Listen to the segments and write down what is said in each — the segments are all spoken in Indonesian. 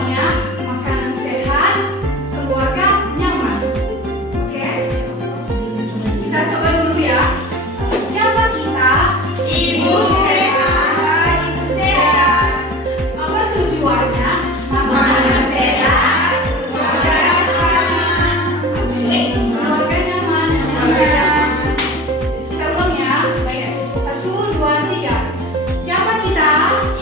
tujuannya makanan sehat, keluarga nyaman. Oke? Kita coba dulu ya. Siapa kita? Ibu sehat. Ibu sehat. Apa tujuannya? Makanan sehat, keluarga nyaman. Keluarga nyaman. Kita ulang ya. Baik. 1, 2, 3. Siapa kita?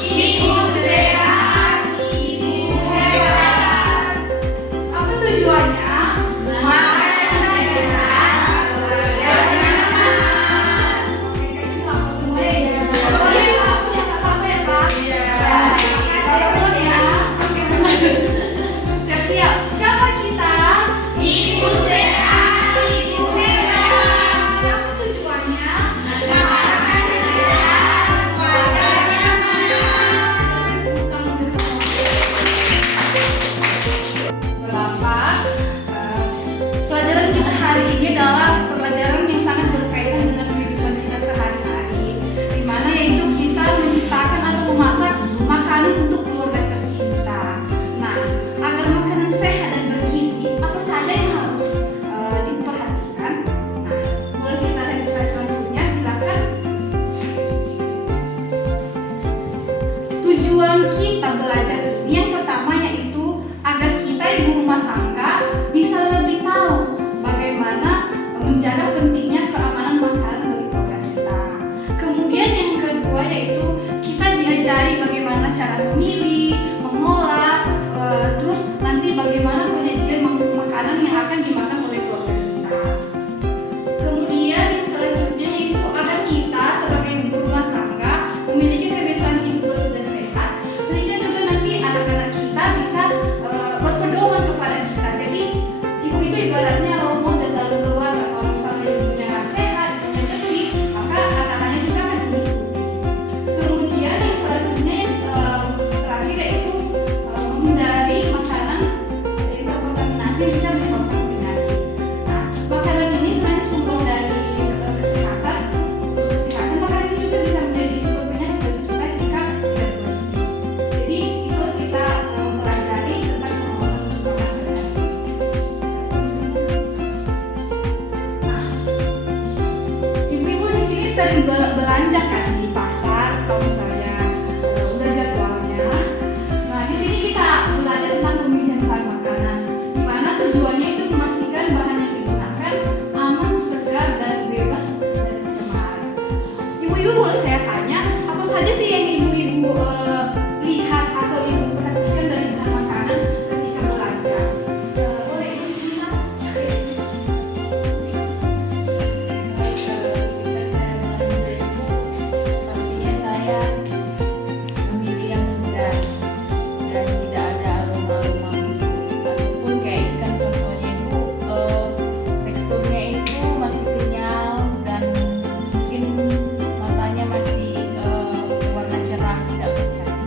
Ibu sehat. Ibu hebat. Apa tujuannya? Makanan sehat, keluarga nyaman. Oke, kayaknya hafal semua ya. Oh iya, hafal ya, nggak apa-apa ya, Pak? Iya. Saya ulang ya. Oke, siap-siap. Siapa kita? Ibu sehat, ibu hebat. Apa tujuannya? Makanan sehat, keluarga nyaman. Bukan udah semua. Bapak, pelajaran kita hari ini adalah pelajaran yang sangat berkaitan dengan kehidupan kita sehari-hari, di mana yaitu kita menciptakan atau memasak makanan untuk keluarga tercinta. Nah, agar makanan sehat dan bergizi, apa saja yang harus diperhatikan? Nah, boleh kita lihat di slide selanjutnya, silakan. Tujuan kita belajar ini yang pertama yaitu agar kita ibu rumah tangga bisa lebih tahu bagaimana menjaga pentingnya keamanan makanan bagi keluarga kita. Kemudian yang kedua yaitu kita diajari bagaimana cara memilih, mengolah, terus nanti bagaimana penyajian makanan yang akan dimakan oleh keluarga kita. Kemudian yang selanjutnya yaitu agar kita sebagai ibu rumah tangga memiliki kebiasaan hidup bersih dan sehat, sehingga juga nanti anak-anak kita bisa berpedoman kepada kita. Jadi ibu itu ibaratnya role model dalam keluarga. Kalau misalnya ibunya nggak sehat dan bersih, maka anak-anaknya juga akan mengikuti. Kemudian yang selanjutnya yang terakhir yaitu menghindari makanan yang terkontaminasi bisa menyebabkan penyakit. Nah, makanan ini selain sumber dari kesehatan, untuk kesehatan makanan ini juga bisa menjadi sumber penyakit bagi kita jika tidak bersih. Jadi itu kita mempelajari tentang pengawasan sumber makanan. Nah, ibu-ibu di sini sering belanja kan di pasar kalau misalnya udah jadwalnya. Nah, di sini kita belajar tentang pemilihan bahan makanan, di mana tujuannya itu memastikan bahan yang digunakan aman, segar, dan bebas dari pencemaran. Ibu-ibu boleh saya tanya, apa saja sih yang ibu-ibu lihat atau ibu perhatikan dari bahan makanan ketika belanja? Boleh ibu cerita? Pastinya saya memilih yang segar dan tidak ada aroma-aroma busuk. Ataupun kayak ikan contohnya itu teksturnya itu masih kenyal dan mungkin matanya masih warna cerah, tidak bercacat.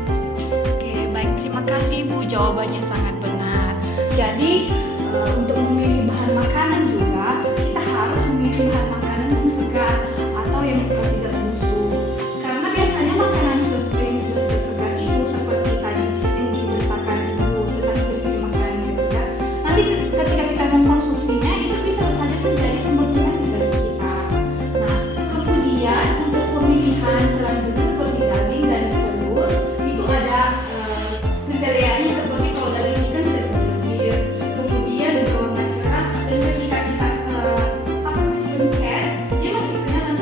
Oke, baik. Terima kasih Ibu, jawabannya sangat benar. Jadi untuk memilih bahan makanan juga kita harus memilih bahan makanan yang segar atau yang tidak busuk. Karena biasanya makanan yang sudah tidak segar itu seperti tadi yang diberitakan Ibu tentang ciri-ciri makanan yang tidak segar. Nanti ketika kita mengkonsumsinya itu bisa saja menjadi sumber penyakit bagi kita. Nah, kemudian untuk pemilihan selanjutnya seperti daging dan telur itu ada kriterianya seperti kalau daging ikan tidak berlendir, kemudian berwarna cerah, dan ketika kita pencet dia masih kena dan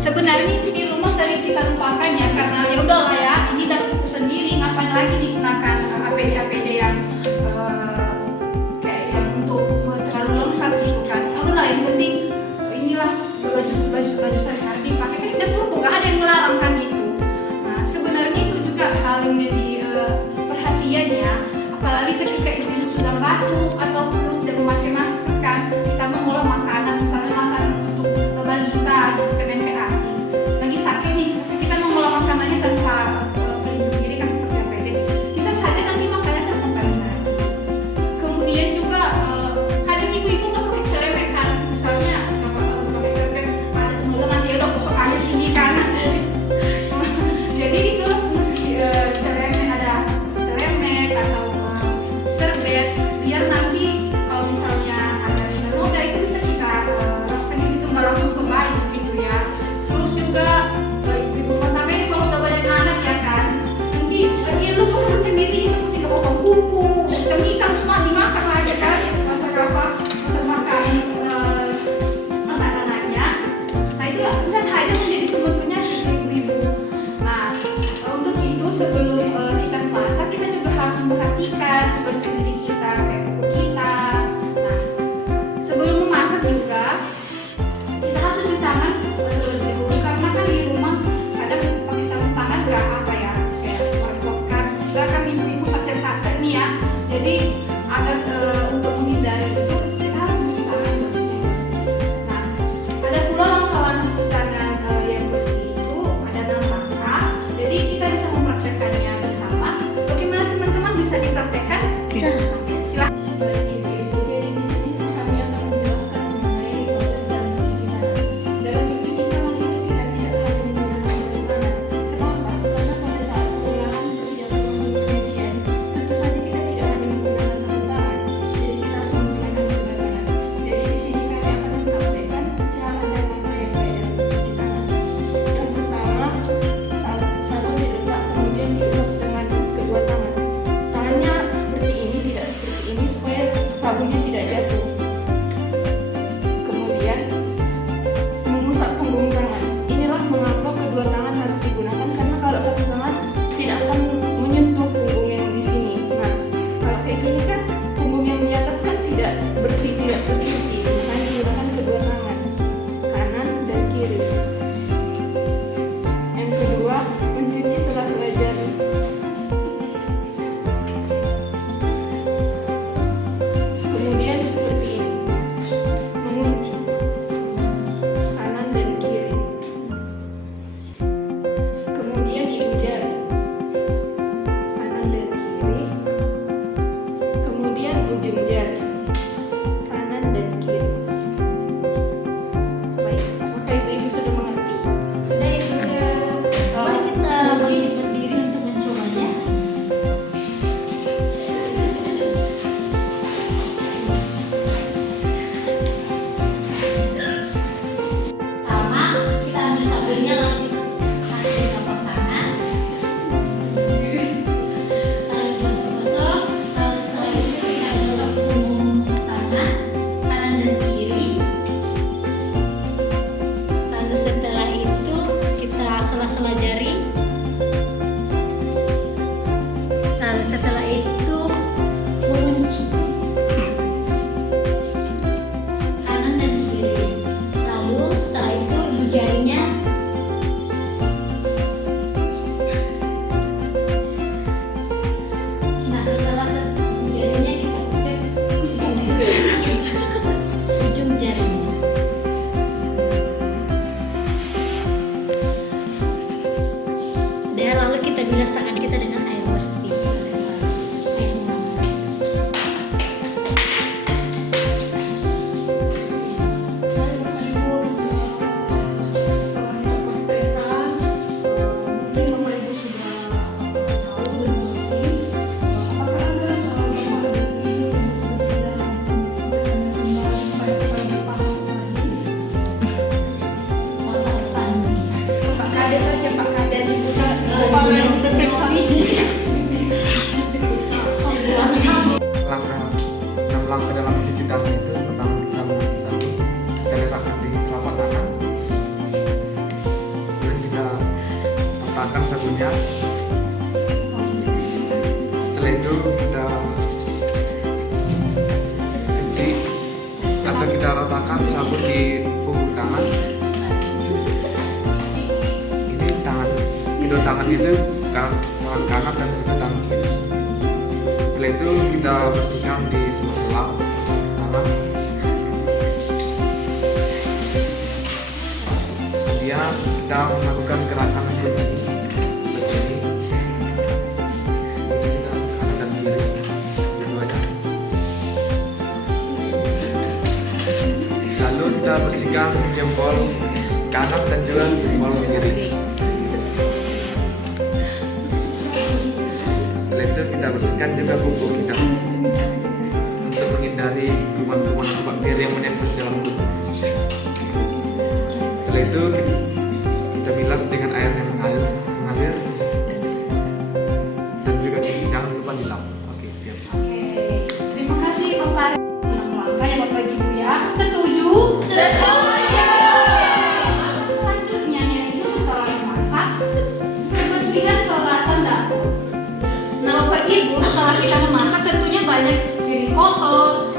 sebenarnya itu di rumah sering kita lupakan ya, karena ya udahlah ya, ini dapurku sendiri, ngapain lagi digunakan APD yang kayak yang untuk terlalu lengkap gitu kan. Ya udahlah, yang penting inilah baju sehari-hari dipakai, kan dapurku nggak ada yang melarang kan gitu. Nah sebenarnya itu juga hal yang menjadi perhatian ya, apalagi ketika ibu sudah batuk atau flu dan memakai masker kan, kita mengolah makanan, misalnya makanan untuk balita gitu kan yang kayak ASI lagi sakit nih, tapi kita mengolah makanannya tanpa pelindung diri kan seperti APD, bisa saja nanti makanan terkontaminasi. Kemudian juga kadang ibu-ibu nggak pakai celemek kan, misalnya nggak pakai celemek, ada temen nanti udah gosok aja sini kan. Jadi itulah fungsi celemek, ada celemek atau serbet biar nanti sabunnya. Setelah itu kita cuci atau kita ratakan sabun di punggung tangan. Ini tangan, kedua tangan itu tangan kanan dan kedua tangan kiri. Setelah itu kita bersihkan di sela-sela tangan. Kemudian kita melakukan gerakan seperti ini. Kita kanan dan kiri keduanya. Lalu kita bersihkan jempol kanan dan juga jempol kiri. Setelah itu kita bersihkan juga kuku kita untuk menghindari kuman-kuman bakteri yang menempel di dalam kuku. Setelah itu kita bilas dengan air yang mengalir dan juga jangan lupa dilap. Oke, siap. Oke, terima kasih Pak Farid. Langkah ya Bapak Ibu ya. Setuju? Setuju. Selanjutnya yaitu setelah memasak, kebersihan peralatan dapur. Nah Bapak Ibu, setelah kita memasak tentunya banyak piring kotor,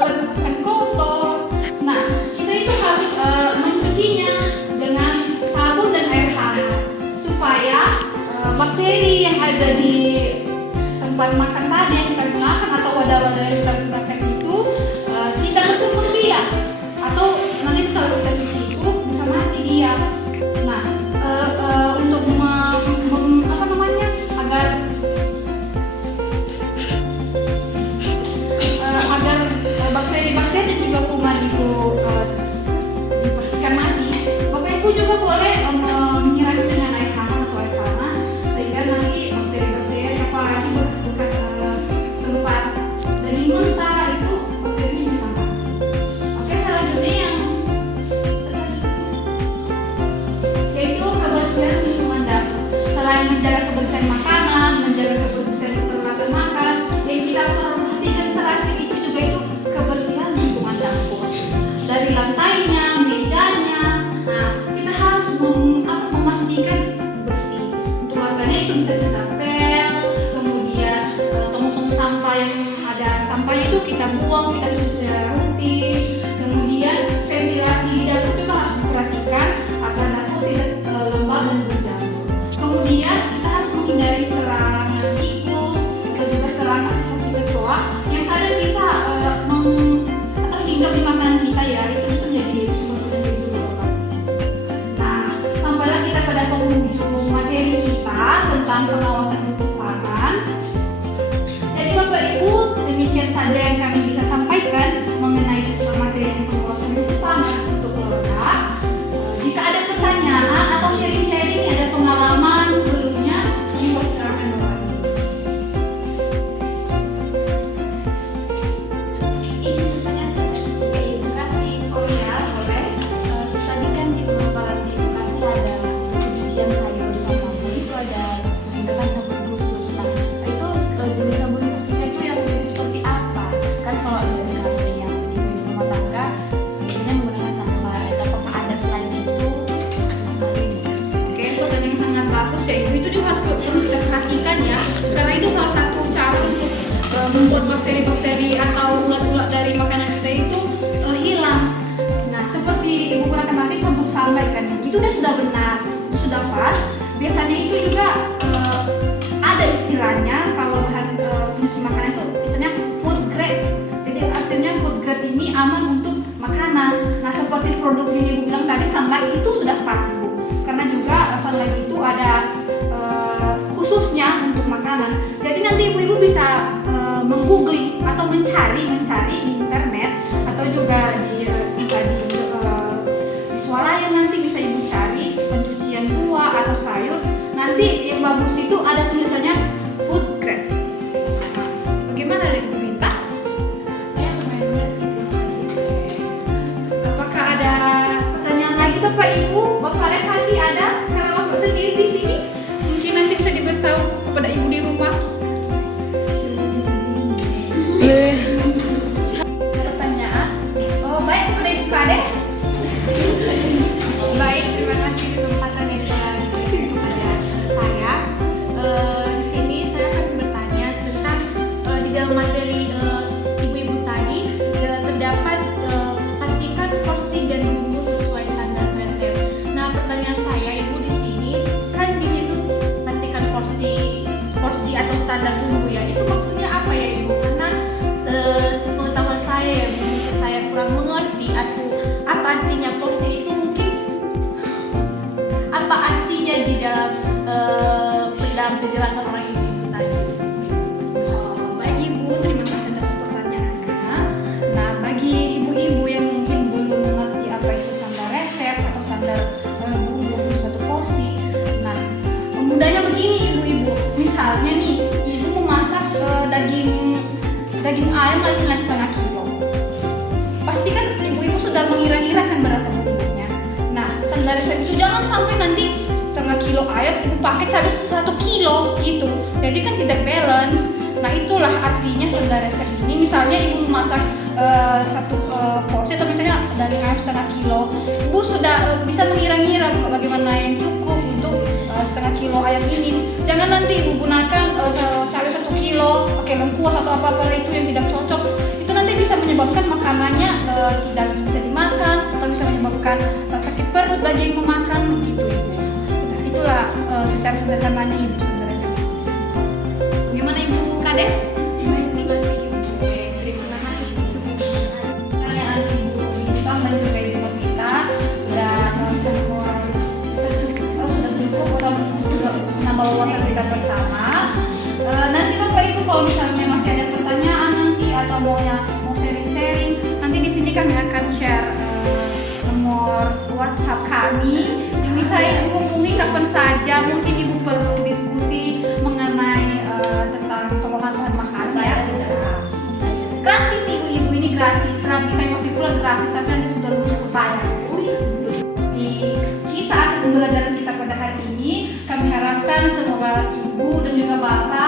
alat kotor. Nah, kita itu harus mencucinya dengan sabun dan air hangat supaya bakteri yang ada di tempat makan tadi yang kita gunakan atau wadah-wadah yang kita gunakan itu tidak berkembang biak, atau nanti setelah kita cuci itu bisa mati dia. Nah, untuk apa namanya agar bakteri-bakteri dan juga kuman itu dipastikan mati, Bapak Ibu juga boleh menyirami dengan air hangat atau air panas sehingga nanti bakteri-bakteri apalagi bekas-bekas tempat daging mentah itu bakterinya bisa mati. Oke, selanjutnya yang yaitu kebersihan lingkungan dapur. Selain menjaga kebersihan makanan, menjaga kebersihan peralatan makan, yang kita perhatikan terakhir itu juga itu kebersihan lingkungan dapur. Dari lantainya, mejanya, nah kita harus memastikan bersih. Untuk lantainya itu bisa kita pel, kemudian tong-tong sampah yang ada sampahnya itu kita buang, kita cuci secara rutin. Kemudian ventilasi di dapur juga harus diperhatikan agar dapur tidak lembab dan berjamur. Kemudian kita harus menghindari serangan tikus atau juga serangan seperti kecoa yang kadang bisa atau hinggap di makanan kita ya, itu bisa menjadi sumber penyakit juga Bapak. Nah, sampailah kita pada penghujung materi kita tentang pengawasan mutu pangan. Jadi Bapak Ibu, demikian saja yang kami bisa sampaikan mengenai materi pengawasan mutu pangan untuk keluarga. Jika ada pertanyaan atau sharing-sharing, ada pengalaman sebelumnya, kami persilakan Bapak Ibu. Izin bertanya sama edukasi. Oh iya, boleh. Tadi kan di pemaparan di edukasi ada pencucian sayur sama buah itu ada menggunakan sabun khusus. Nah, itu jenis sabun khususnya itu yang jenis seperti apa? Kan kalau edukasi yang di rumah tangga biasanya menggunakan sambaran. Apakah ada selain itu? Oke, pertanyaan yang sangat bagus ya Ibu. Itu juga harus perlu kita perhatikan ya, karena itu salah satu cara untuk membuat bakteri-bakteri atau ulat-ulat dari makanan kita itu hilang. Nah, seperti Ibu gunakan tadi kamu sampaikan, itu sudah benar, sudah pas. Biasanya itu juga ada istilahnya kalau bahan pencuci makanan itu misalnya food grade. Jadi artinya food grade ini aman untuk makanan. Nah, seperti produk yang Ibu bilang tadi, Sunlight itu sudah pas Ibu, karena juga Sunlight itu ada khususnya untuk makanan. Jadi nanti ibu-ibu bisa menggoogling atau mencari di internet atau juga di swalayan, nanti bisa ibu cari pencucian buah atau sayur. Nanti yang bagus itu ada tulisannya food grade. Bagaimana Ibu minta? Saya lumayan mengerti. Terima kasih. Apakah ada pertanyaan lagi Bapak Ibu? Bapak Revandi ada? Karena Bapak sendiri di sini, mungkin nanti bisa diberitahu kepada Ibu di rumah. Pertanyaan? Oh baik, kepada Ibu Kades. Baik, terima kasih kesempatan yang telah artinya porsi itu mungkin apa artinya di dalam penjelasan orang ibu tadi. Baik Ibu, terima kasih atas pertanyaannya. Nah, bagi ibu-ibu yang mungkin belum mengerti apa itu sandar resep atau sandar bumbu satu porsi, nah mudahnya begini ibu-ibu. Misalnya nih, ibu memasak daging ayam nilai setengah kilo. Pasti kan ibu-ibu sudah mengira-irakan berapa bumbunya. Nah, sandar resep itu jangan sampai nanti setengah kilo ayam ibu pakai cabai 1 kilo gitu. Jadi kan tidak balance. Nah, itulah artinya sandar resep ini. Misalnya ibu memasak satu porsi atau misalnya daging ayam setengah kilo, ibu sudah bisa mengira-ngira bagaimana yang cukup untuk setengah kilo ayam ini. Jangan nanti ibu gunakan cabai 1 kilo, pakai lengkuas atau apa-apa itu yang tidak cocok. Itu nanti bisa menyebabkan makanannya tidak bisa dimakan atau bisa menyebabkan sakit perut bagi yang memakan gitu ibu. Nah, itulah secara sederhananya ibu sandar resep. Gimana Ibu Kades? Oke, terima kasih. Pertanyaan Ibu Bintang dan juga Ibu Novita sudah cukup atau sudah menambah wawasan kita bersama. Nanti Bapak Ibu kalau misalnya masih ada pertanyaan nanti atau mau sharing-sharing, nanti di sini kami akan share nomor WhatsApp kami yang bisa Ibu hubungi kapan saja. Mungkin Ibu perlu diskusi mengenai tentang pengolahan bahan makanan ya. Gratis ibu-ibu, ini gratis. Rabi kayak masih pula gratis, tapi nanti sudah lulus berbayar. Kita akan pembelajaran kita pada hari ini. Kami harapkan semoga ibu dan juga bapak